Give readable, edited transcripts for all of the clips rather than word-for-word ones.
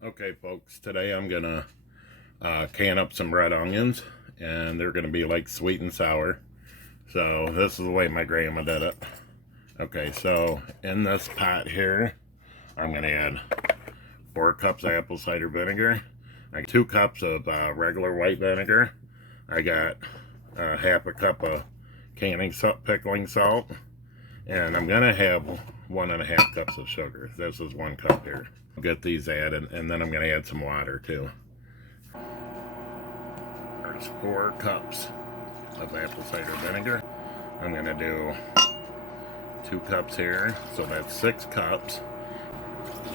Okay, folks, today I'm gonna can up some red onions, and they're gonna be like sweet and sour. So this is the way my grandma did it. Okay, so in this pot here, I'm gonna add 4 cups of apple cider vinegar. I got 2 cups of regular white vinegar. I got half a cup of pickling salt, and I'm gonna have 1.5 cups of sugar. This is 1 cup here. Get these added, and then I'm going to add some water too. There's 4 cups of apple cider vinegar. I'm going to do 2 cups here, so that's 6 cups.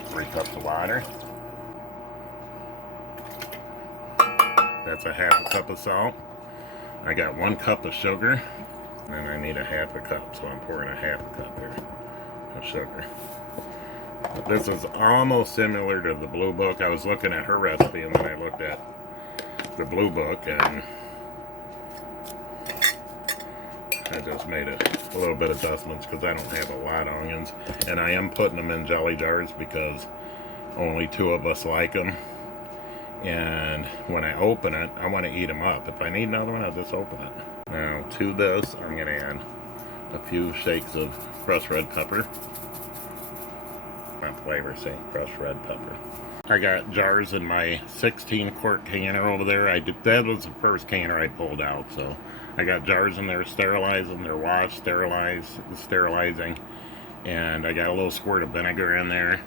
3 cups of water. That's a half a cup of salt. I got 1 cup of sugar, and I need a half a cup, so I'm pouring a half a cup here of sugar. This is almost similar to the Blue Book. I was looking at her recipe, and then I looked at the Blue Book, and I just made a little bit of adjustments because I don't have a lot of onions, and I am putting them in jelly jars because only 2 of us like them, and when I open it, I want to eat them up. If I need another one, I'll just open it. Now to this, I'm going to add a few shakes of crushed red pepper. Flavor say crushed red pepper. I got jars in my 16-quart canner over there. That was the first canner I pulled out, so I got jars in there, sterilizing. They're washed, sterilizing, and I got a little squirt of vinegar in there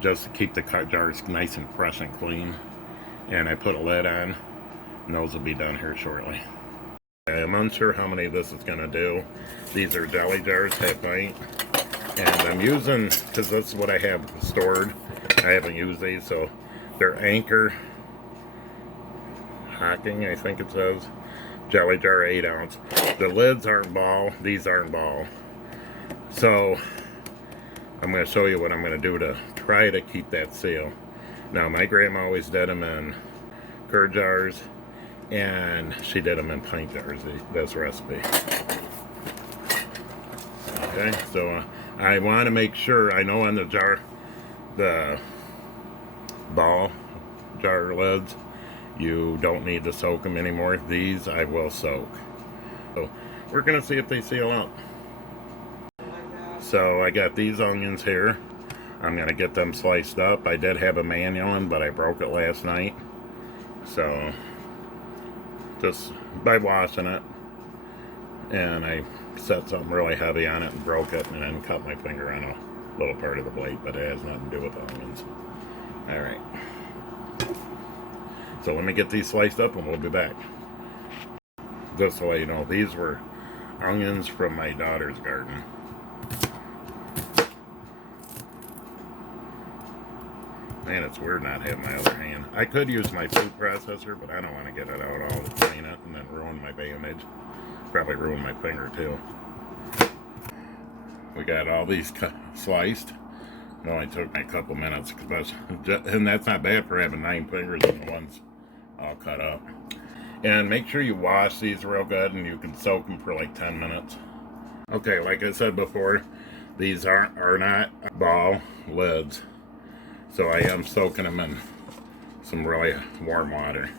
just to keep the jars nice and fresh and clean. And I put a lid on, and those will be done here shortly. I'm unsure how many this is going to do. These are jelly jars, half pint. And I'm using, because this is what I have stored, I haven't used these, so they're Anchor Hocking, I think it says, jelly jar 8 ounce. The lids aren't ball, these aren't ball. So I'm going to show you what I'm going to do to try to keep that seal. Now my grandma always did them in curd jars, and she did them in pint jars, this recipe. Okay, so I want to make sure, I know on the jar, the ball jar lids, you don't need to soak them anymore. These I will soak. So we're going to see if they seal up. So I got these onions here. I'm going to get them sliced up. I did have a manual one, but I broke it last night. So just by washing it, and I set something really heavy on it and broke it, and then cut my finger on a little part of the blade, but it has nothing to do with the onions. Alright, so let me get these sliced up and we'll be back. Just to let you know, these were onions from my daughter's garden. Man, it's weird not having my other hand. I could use my food processor, but I don't want to get it out all to clean it and then ruin my bandage. Probably ruin my finger too. We got all these sliced. It only took me a couple minutes, and that's not bad for having 9 fingers and the ones all cut up. And make sure you wash these real good, and you can soak them for like 10 minutes. Okay, like I said before, these are not ball lids, so I am soaking them in some really warm water.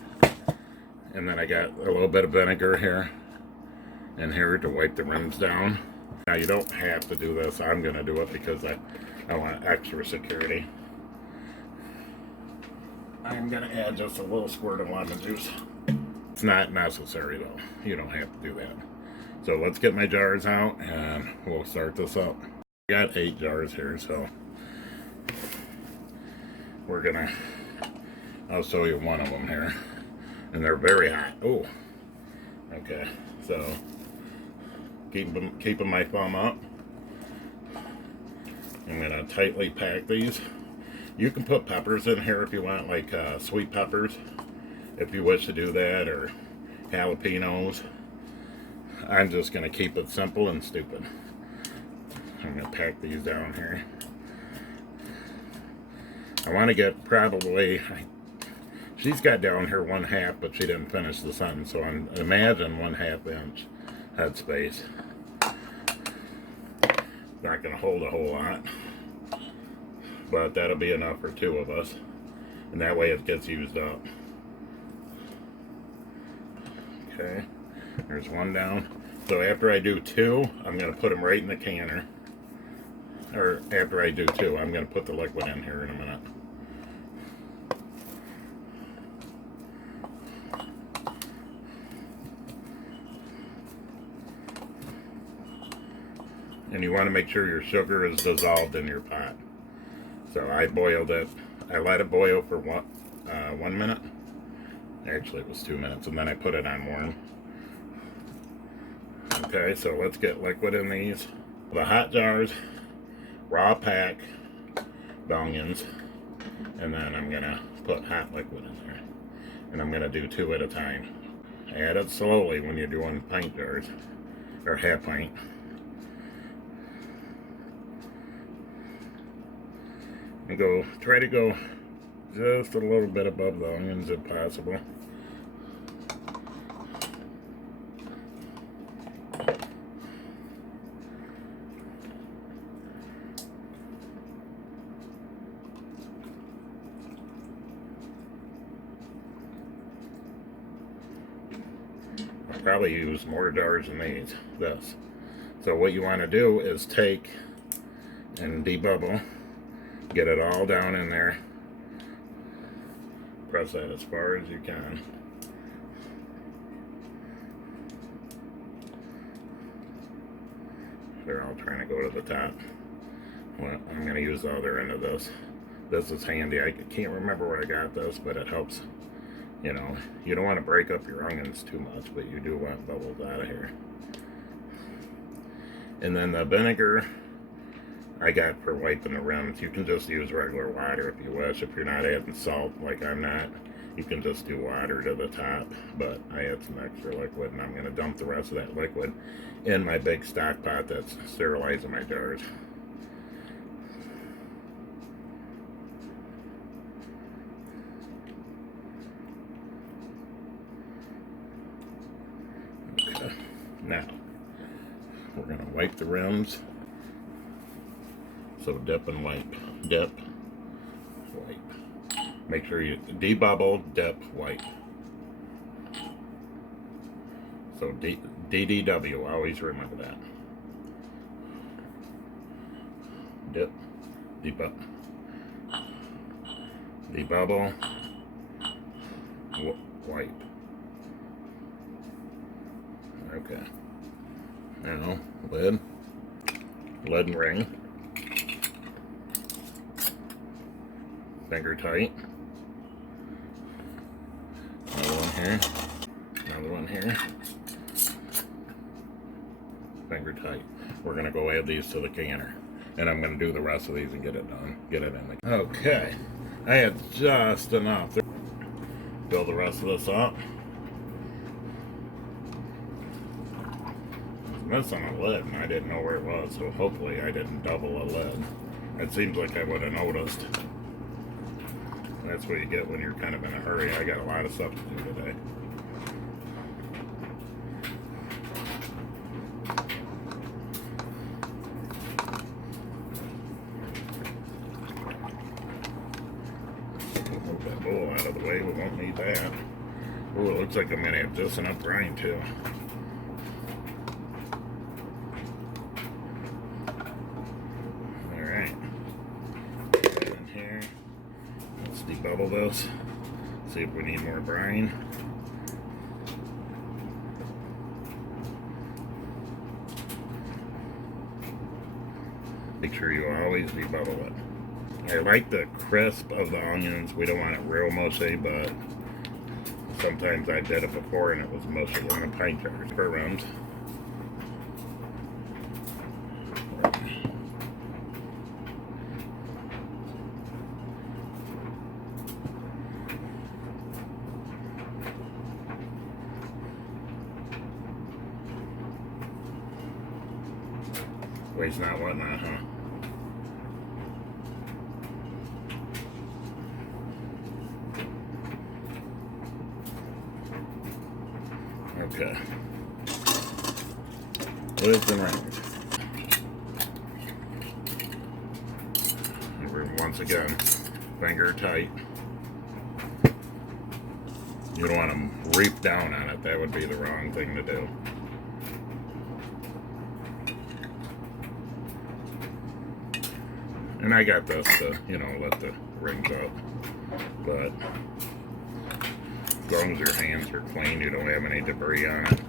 And then I got a little bit of vinegar here and here to wipe the rims down. Now you don't have to do this. I'm going to do it because I want extra security. I'm going to add just a little squirt of lemon juice. It's not necessary though. You don't have to do that. So let's get my jars out and we'll start this up. I got 8 jars here, so I'll show you one of them here. And they're very hot. Oh, okay. So keeping my thumb up. I'm gonna tightly pack these. You can put peppers in here if you want, like sweet peppers, if you wish to do that, or jalapenos. I'm just gonna keep it simple and stupid. I'm gonna pack these down here. I want to get probably, she's got down here 1/2, but she didn't finish the sentence, so imagine 1/2 inch headspace. Not going to hold a whole lot, but that'll be enough for 2 of us. and that way it gets used up. Okay, there's one down. So after I do 2, I'm going to put them right in the canner. Or after I do 2, I'm going to put the liquid in here in a minute. And you want to make sure your sugar is dissolved in your pot. So I boiled it. I let it boil for 1 minute. Actually, it was 2 minutes, and then I put it on warm. Okay, so let's get liquid in these. The hot jars, raw pack the onions, and then I'm gonna put hot liquid in there. And I'm gonna do 2 at a time. Add it slowly when you're doing pint jars, or half pint. And try to go just a little bit above the onions if possible. I'll probably use more jars than this. So what you want to do is take and debubble. Get it all down in there. Press that as far as you can. They're all trying to go to the top. Well, I'm going to use the other end of this. This is handy. I can't remember where I got this, but it helps. You know, you don't want to break up your onions too much, but you do want bubbles out of here. And then the vinegar I got for wiping the rims. You can just use regular water if you wish. If you're not adding salt like I'm not, you can just do water to the top. But I add some extra liquid, and I'm going to dump the rest of that liquid in my big stock pot that's sterilizing my jars. Okay. Now, we're going to wipe the rims. So dip and wipe, dip, wipe. Make sure you debubble, dip, wipe. So DDW, always remember that. Dip, debubble, wipe. Okay. Now, lid and ring. Finger tight. Another one here. Another one here. Finger tight. We're going to go add these to the canner. And I'm going to do the rest of these and get it done. Get it in the... Okay. I had just enough. Fill the rest of this up. Missing a lid and I didn't know where it was. So hopefully I didn't double a lid. It seems like I would have noticed. That's what you get when you're kind of in a hurry. I got a lot of stuff to do today. Move that bowl out of the way. We won't need that. Oh, it looks like I'm going to have just enough brine too. Alright. In here. Let's debubble this. See if we need more brine. Make sure you always debubble it. I like the crisp of the onions. We don't want it real mushy, but sometimes I did it before and it was mushy in the pint jars for rims. Waste not, whatnot, huh? Okay. Lids and rings. And we're once again finger tight. You don't want to reap down on it. That would be the wrong thing to do. And I got this to, you know, let the rings up. But as long as your hands are clean, you don't have any debris on it,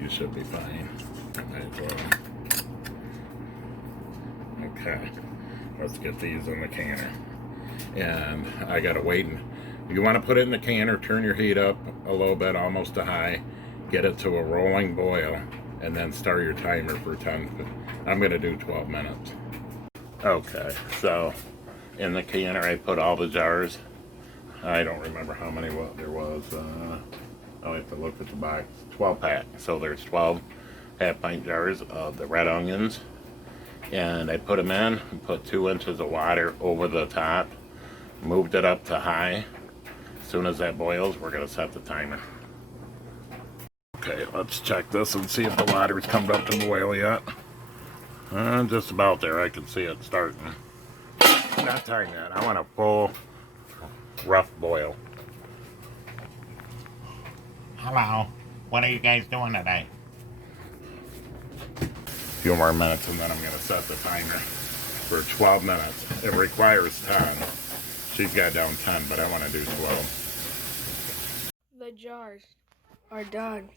you should be fine. Might as well. Okay, let's get these in the canner. And I gotta wait. And you want to put it in the canner, turn your heat up a little bit, almost to high, get it to a rolling boil, and then start your timer for 10. I'm gonna do 12 minutes. Okay, so in the canner I put all the jars. I don't remember how many what there was. I'll have to look at the box. 12 pack. So there's 12 half-pint jars of the red onions. And I put them in and put 2 inches of water over the top. Moved it up to high. As soon as that boils, we're going to set the timer. Okay, let's check this and see if the water's come up to boil yet. Just about there. I can see it starting. Not time yet. I want a full, rough boil. Hello. What are you guys doing today? A few more minutes and then I'm going to set the timer for 12 minutes. It requires 10. She's got down 10, but I want to do 12. The jars are done.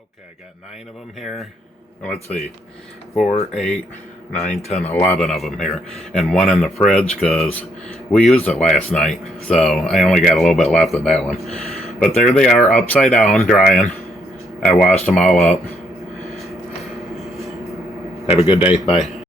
Okay, I got 9 of them here. Let's see. 4, 8, 9, 10, 11 of them here. And one in the fridge because we used it last night. So I only got a little bit left of that one. But there they are, upside down, drying. I washed them all up. Have a good day. Bye.